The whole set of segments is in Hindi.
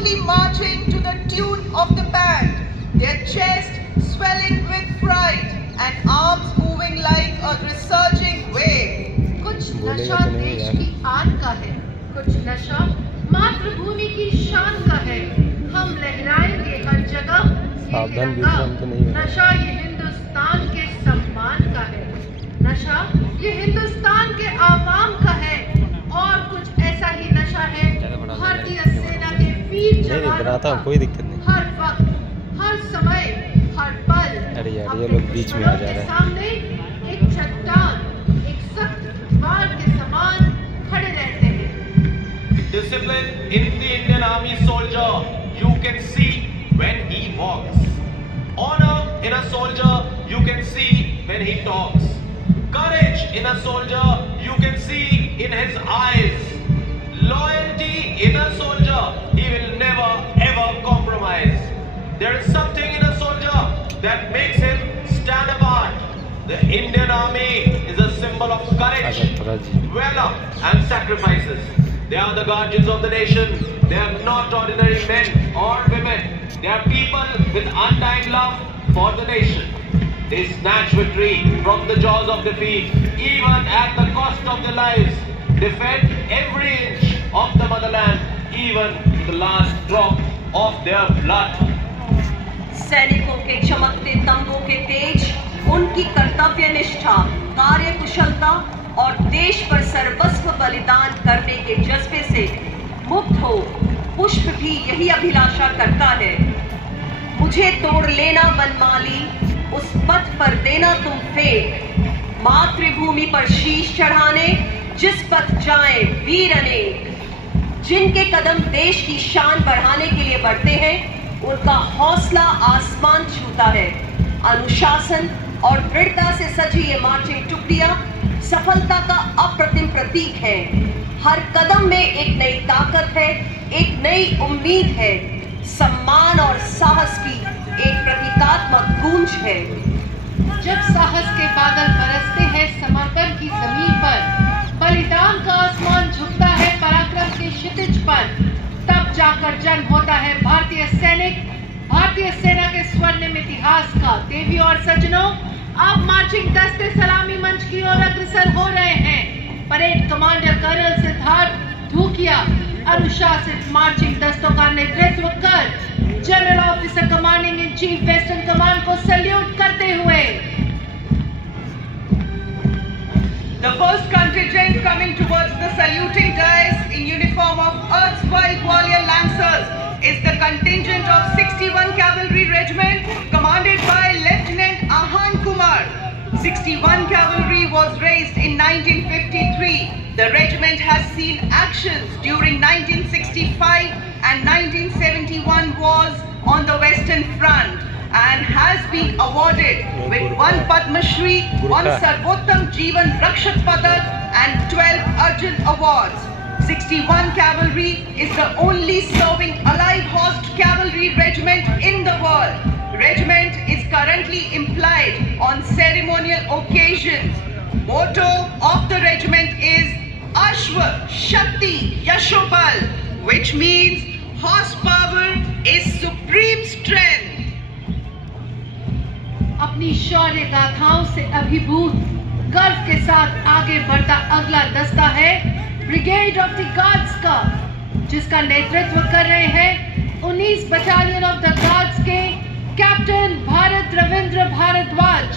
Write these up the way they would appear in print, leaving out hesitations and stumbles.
proudly marching to the tune of the band, their chest swelling with pride and arms moving like a resurging wave. कुछ नशा देश की आन का है, कुछ नशा मातृभूमि की शान का है। हम लहराएंगे हर जगह ये तिरंगा। नशा ये हिंदुस्तान के सम्मान का है, नशा ये हिंदुस्तान के आवाम का है। और कुछ ऐसा ही नशा है भारतीय सेना के वीर जवानों का। कोई दिक्कत नहीं। हर वक्त, हर समय, हर पल अरे यार ये लोग बीच में आ जा रहे हैं। सामने एक चट्टान, एक सख्त दीवार के समान खड़े रहते हैं। Discipline in the Indian Army soldier you can see when he walks. Honor in a soldier you can see when he talks. Courage in a soldier you can see in his eyes. Loyalty in a soldier, he will never ever compromise. There is something in a soldier that makes him stand apart. The Indian Army is a symbol of courage, valor and sacrifices. They are the guardians of the nation. They are not ordinary men or women. They are people with undying love for the nation. They snatch victory from the jaws of defeat, even at the cost of their lives. Defend every inch of the motherland, even to the last drop of their blood. सैनिकों के चमकते तंबों के तेज, उनकी कर्तव्य निष्ठा, कार्य कुशलता और देश पर सर्वस्व बलिदान करने के जज्बे से मुक्त हो पुष्प भी यही अभिलाषा करता है। मुझे तोड़ लेना वनमाली, उस पथ पर देना तुम फेंक, मातृभूमि पर शीश चढ़ाने जिस पथ जाए वीर अनेक। जिनके कदम देश की शान बढ़ाने के लिए बढ़ते हैं, उनका हौसला आसमान छूता है। अनुशासन और दृढ़ता से सजी ये मार्चिंग टुकड़ियां सफलता का अप्रतिम प्रतीक है। हर कदम में एक नई ताकत है, एक नई उम्मीद है, सम्मान और साहस की एक प्रतीकात्मक गूंज है। जब साहस के बादल बरसते हैं समर्पण की जमीन पर, बलिदान का आसमान झुकता है पराक्रम के क्षितिज पर, तब जाकर जन्म होता है भारतीय सैनिक, भारतीय सेना के स्वर्णिम इतिहास का। देवियों और सज्जनों, अब मार्चिंग दस्ते सलामी मंच की ओर अग्रसर हो रहे हैं। परेड कमांडर कर्नल सिद्धार्थ धूकिया अनुशासित मार्चिंग दस्तों का नेतृत्व कर general officer commanding in chief western command को सैल्यूट करते हुए। The first contingent coming towards the saluting dais in uniform of erstwhile Gwalior Lancers is the contingent of 61 Cavalry Regiment commanded by Lieutenant Ahan Kumar. 61 Cavalry was raised in 1953. The regiment has seen actions during 1965 and 1971 wars on the Western Front and has been awarded with 1 Padma Shri, 1 Sarvottam Jeevan Rakshak Padak and 12 Arjun Awards. 61 Cavalry is the only serving alive horsed cavalry regiment in the world. Regiment is currently employed on ceremonial occasions. Motto of the regiment is Ashwa Shakti Yashobal, which means horsepower is supreme strength. अपनी शौर्य गाथाओं से अभिभूत गर्व के साथ आगे बढ़ता अगला दस्ता है ब्रिगेड ऑफ द गार्ड्स का, जिसका नेतृत्व कर रहे हैं 19 बटालियन ऑफ द गार्ड्स के कैप्टन भारत रविंद्र भारद्वाज।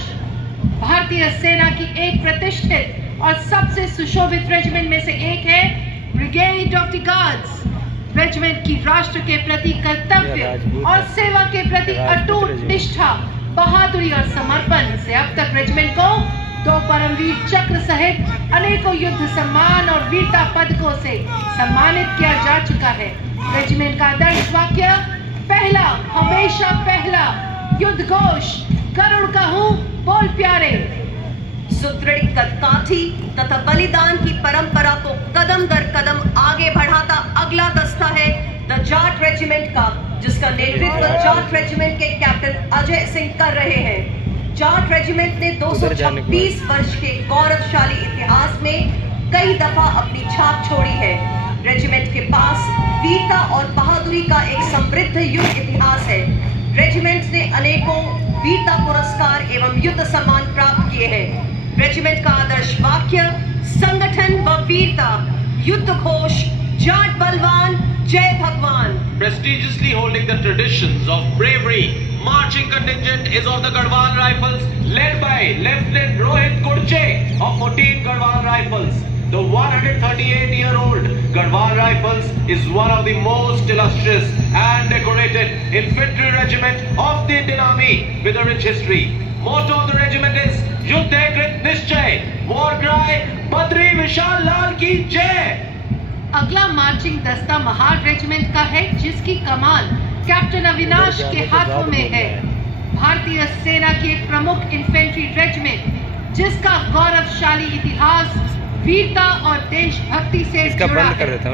भारतीय सेना की एक प्रतिष्ठित और सबसे सुशोभित रेजिमेंट में से एक है brigade of the guards. Regiment की राष्ट्र के प्रति कर्तव्य और सेवा के प्रति अटूट निष्ठा, बहादुरी और समर्पण से अब तक रेजिमेंट को 2 परमवीर चक्र सहित अनेकों युद्ध सम्मान और वीरता पदकों से सम्मानित किया जा चुका है। रेजिमेंट का आदर्श वाक्य पहला हमेशा पहला, युद्ध घोष गरुड़ का हूँ बोल प्यारे। सुदृढ़ कदकाठी तथा बलिदान की परंपरा को कदम दर कदम आगे बढ़ाता अगला दस्ता है द जाट रेजिमेंट का, जिसका नेतृत्व जाट रेजिमेंट के कैप्टन अजय सिंह कर रहे हैं। जाट रेजिमेंट ने 226 वर्ष के गौरवशाली इतिहास में कई दफा अपनी छाप छोड़ी है। रेजिमेंट के पास वीरता और बहादुरी का एक समृद्ध युद्ध इतिहास है। रेजिमेंट ने अनेकों वीरता पुरस्कार एवं युद्ध सम्मान प्राप्त किए हैं। रेजिमेंट का आदर्श वाक्य संगठन व वीरता, युद्ध घोष जाट बलवान जय भगवान। Prestigiously holding the traditions of bravery, marching contingent is of the Garhwal Rifles, led by Lieutenant Rohit Kurche of 14 Garhwal Rifles. The 138-year-old Garhwal Rifles is one of the most illustrious and decorated infantry regiment of the Indian Army with a rich history. Motto of the regiment is Yuddhe Krit Nischay, war cry Badri Vishal Lal ki Jai. अगला मार्चिंग दस्ता महार रेजिमेंट का है, जिसकी कमान कैप्टन अविनाश के हाथों में है। भारतीय सेना की एक प्रमुख इन्फेंट्री रेजिमेंट जिसका गौरवशाली इतिहास वीरता और देशभक्ति से जुड़ा है।